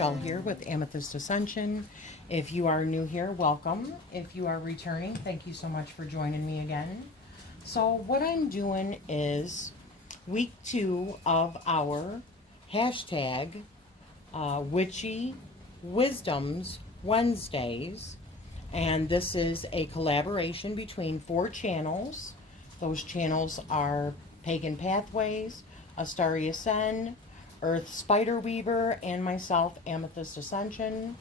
Rachele here with Amethyst Ascension. If you are new here, welcome. If you are returning, thank you so much for joining me again. So what I'm doing is week 2 of our hashtag Witchy Wisdoms Wednesdays. And this is a collaboration between 4 channels. Those channels are Pagan Pathways, AstariaSen, Earth Spiderweaver, and myself, Amethyst Ascension.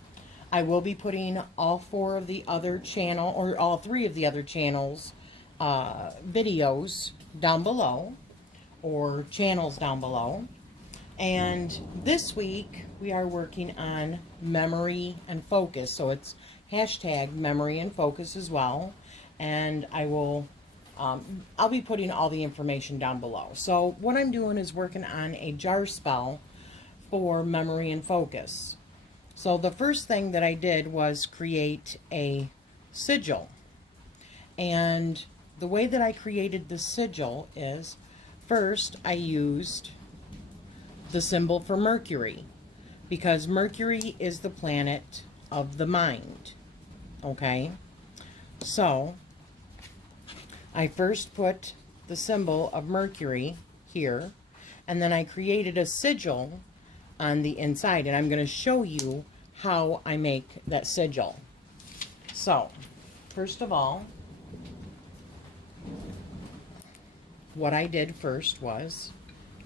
I will be putting all 4 of the other channel, or all 3 of the other channels, videos down below, or channels down below. And this week we are working on memory and focus. So it's hashtag memory and focus as well. And I will I'll be putting all the information down below. So what I'm doing is working on a jar spell for memory and focus. So the first thing that I did was create a sigil. And the way that I created the sigil is, first I used the symbol for Mercury, because Mercury is the planet of the mind. Okay? So I first put the symbol of Mercury here, and then I created a sigil on the inside, and I'm going to show you how I make that sigil. So, first of all, what I did first was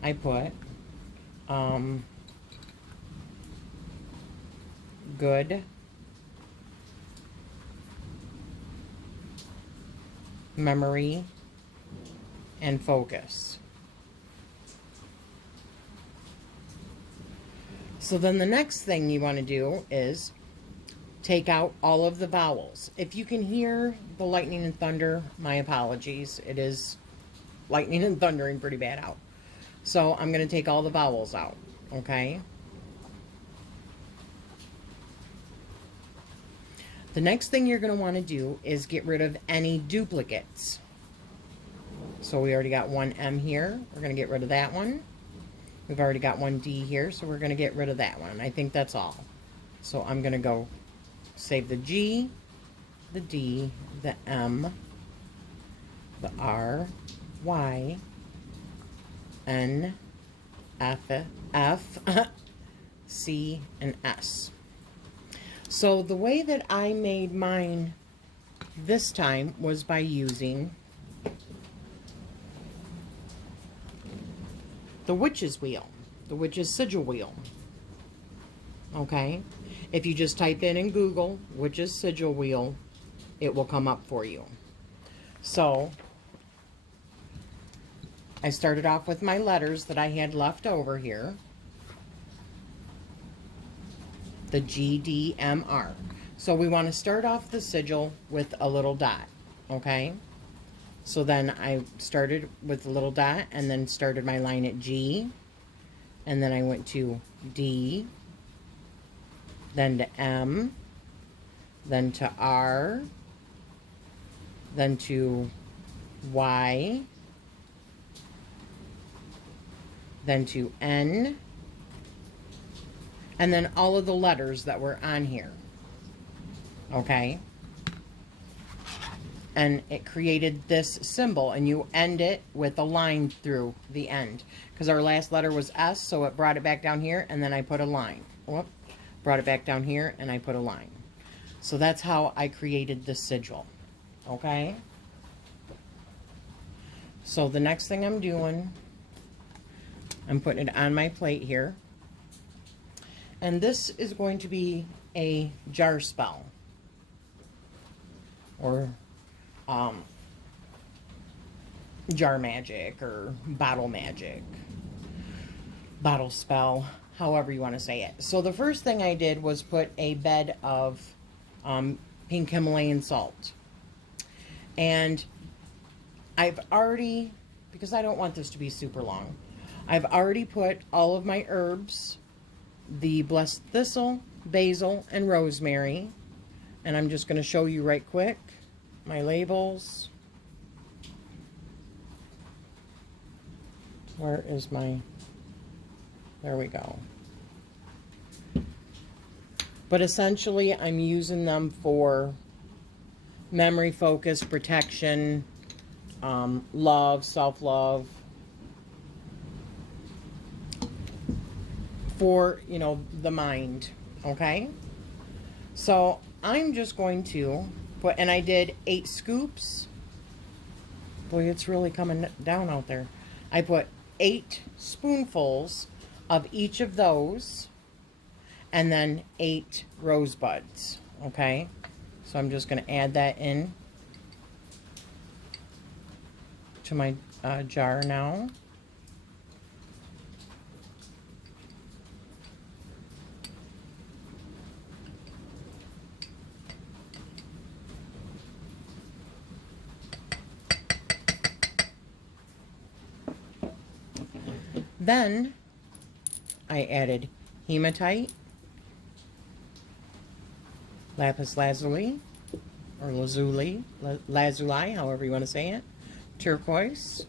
I put good memory and focus. So then the next thing you want to do is take out all of the vowels. If you can hear the lightning and thunder, my apologies. It is lightning and thundering pretty bad out. So I'm going to take all the vowels out, okay? The next thing you're going to want to do is get rid of any duplicates. So we already got one M here. We're going to get rid of that one. We've already got one D here, so we're going to get rid of that one. I think that's all. So I'm going to go save the G, the D, the M, the R, Y, N, F, C, and S. So the way that I made mine this time was by using the witch's wheel, the witch's sigil wheel. Okay? If you just type in Google witch's sigil wheel, it will come up for you. So I started off with my letters that I had left over here. The G, D, M, R. So we want to start off the sigil with a little dot, okay? So then I started with a little dot and then started my line at G, and then I went to D, then to M, then to R, then to Y, then to N, and then all of the letters that were on here. Okay? And it created this symbol, and you end it with a line through the end. Because our last letter was S, so it brought it back down here, and then I put a line. Whoop. Brought it back down here, and I put a line. So that's how I created the sigil. Okay? So the next thing I'm doing, I'm putting it on my plate here. And this is going to be a jar spell. Or jar magic, or bottle magic. Bottle spell, however you want to say it. So the first thing I did was put a bed of pink Himalayan salt. And I've already, because I don't want this to be super long, I've already put all of my herbs, the blessed thistle, basil, and rosemary. And I'm just going to show you right quick my labels. Where is my, there we go. But essentially, I'm using them for memory, focus, protection, love, self-love, for, you know, the mind, okay? So I'm just going to put, and I did 8 scoops. Boy, it's really coming down out there. I put 8 spoonfuls of each of those, and then 8 rosebuds, okay? So I'm just going to add that in to my jar now. Then I added hematite, lapis lazuli, or lazuli, however you want to say it, turquoise,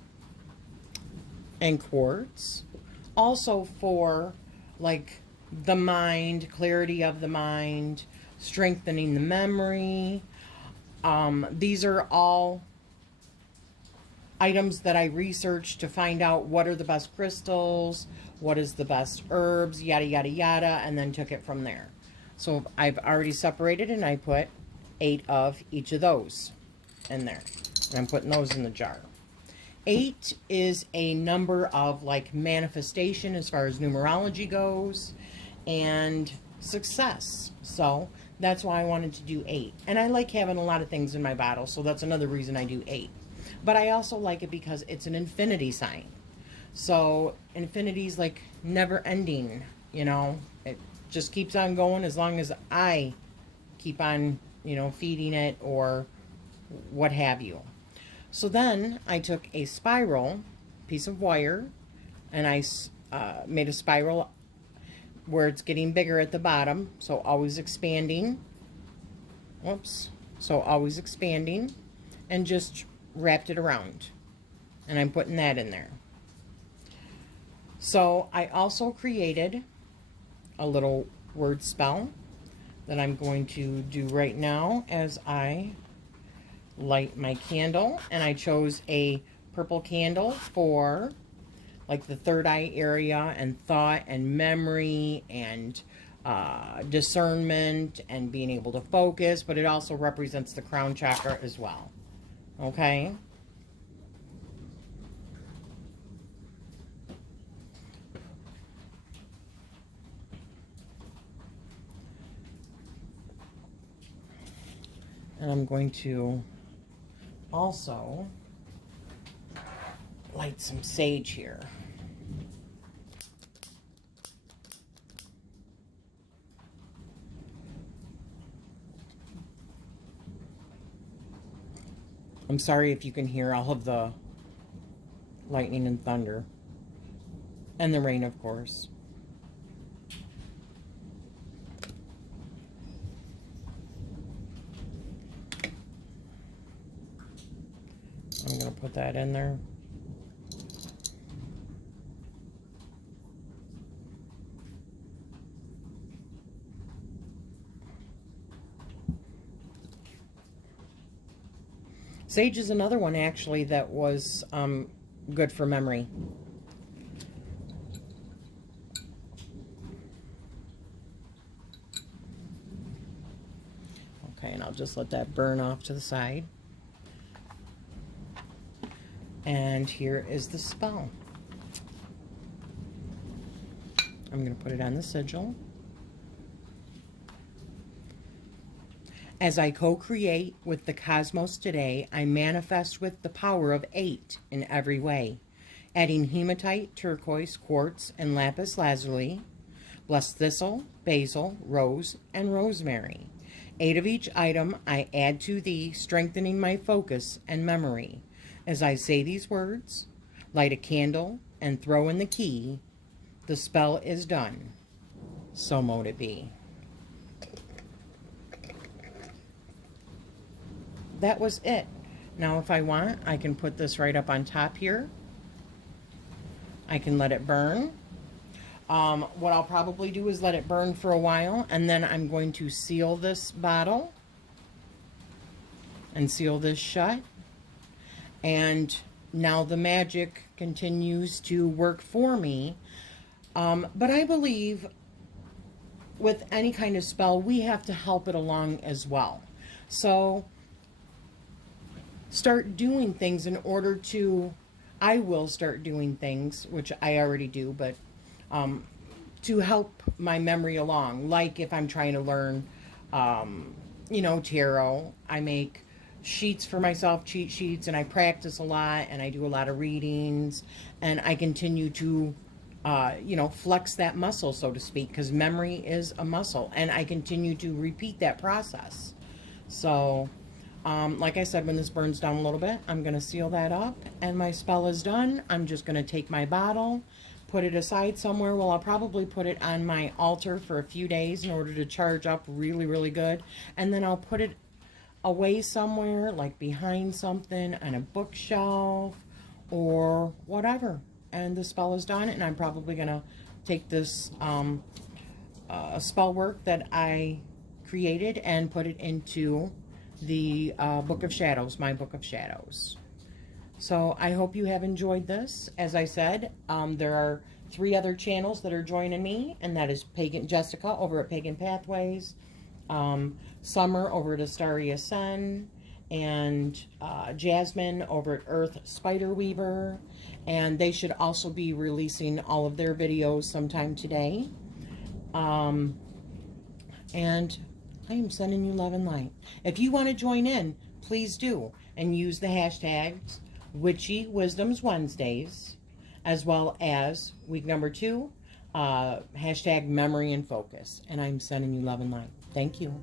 and quartz. Also for like the mind, clarity of the mind, strengthening the memory. These are all items that I researched to find out what are the best crystals, what is the best herbs, yada, yada, yada, and then took it from there. So I've already separated, and I put 8 of each of those in there. And I'm putting those in the jar. 8 is a number of like manifestation as far as numerology goes, and success. So that's why I wanted to do 8. And I like having a lot of things in my bottle, so that's another reason I do 8. But I also like it because it's an infinity sign. So infinity's like never ending, you know. It just keeps on going as long as I keep on, you know, feeding it or what have you. So then I took a spiral piece of wire, and I made a spiral where it's getting bigger at the bottom, so always expanding. Whoops. So always expanding, and just wrapped it around, and I'm putting that in there. So I also created a little word spell that I'm going to do right now as I light my candle, and I chose a purple candle for like the third eye area and thought and memory and discernment and being able to focus, but it also represents the crown chakra as well. Okay. And I'm going to also light some sage here. I'm sorry if you can hear all of the lightning and thunder. And the rain, of course. I'm going to put that in there. Sage is another one, actually, that was good for memory. Okay, and I'll just let that burn off to the side. And here is the spell. I'm going to put it on the sigil. As I co-create with the cosmos today, I manifest with the power of 8 in every way, adding hematite, turquoise, quartz, and lapis lazuli, blessed thistle, basil, rose, and rosemary. 8 of each item I add to thee, strengthening my focus and memory. As I say these words, light a candle, and throw in the key, the spell is done. So mote it be. That was it. Now if I want, I can put this right up on top here. I can let it burn. What I'll probably do is let it burn for a while, and then I'm going to seal this bottle and seal this shut. And now the magic continues to work for me. But I believe with any kind of spell, we have to help it along as well. So start doing things in order to, I will start doing things, which I already do, but to help my memory along. Like if I'm trying to learn, you know, tarot, I make sheets for myself, cheat sheets, and I practice a lot, and I do a lot of readings, and I continue to you know, flex that muscle, so to speak, because memory is a muscle, and I continue to repeat that process. So, like I said, when this burns down a little bit, I'm going to seal that up, and my spell is done. I'm just going to take my bottle, put it aside somewhere. Well, I'll probably put it on my altar for a few days in order to charge up really, really good, and then I'll put it away somewhere, like behind something, on a bookshelf, or whatever. And the spell is done, and I'm probably going to take this spell work that I created and put it into the Book of Shadows, my Book of Shadows. So I hope you have enjoyed this. As I said, there are 3 other channels that are joining me, and that is Jessica over at Pagan Pathways, Summer over at AstariaSen, and Jasmine over at Earth Spiderweaver, and they should also be releasing all of their videos sometime today. And I am sending you love and light. If you want to join in, please do, and use the hashtags Witchy Wisdoms Wednesdays, as well as week number 2, hashtag Memory and Focus. And I'm sending you love and light. Thank you.